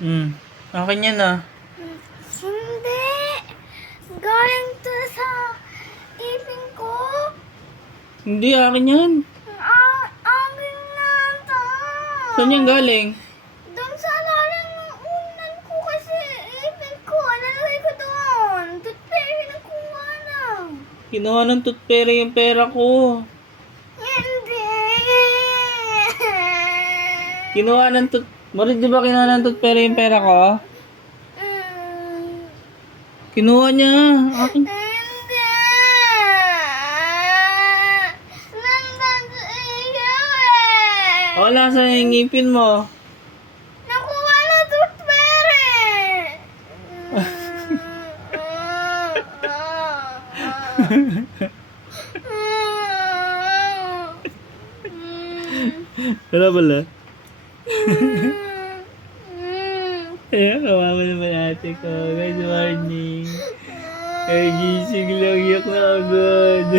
Akin yan ah. Hindi. Galing to sa ipin ko. Hindi, akin yan. Akin na to. Saan yan galing? Doon sa lalim ng unan ko kasi ipin ko. Nalagay ko doon. Toothpaste na kuha lang. Kinuha ng toothpaste yung pera ko. Hindi. Kinuha ng Marit, di ba kinuha ng toothpaste yung pera ko? Kinuha niya. Akin. Hindi. Nandun sa iyo eh. Wala sa ngipin mo. Nakuha na toothpaste. Wala pala. Ayan, kawawa naman ate ko. Good morning. Ay, gising lang. Iyak na agad.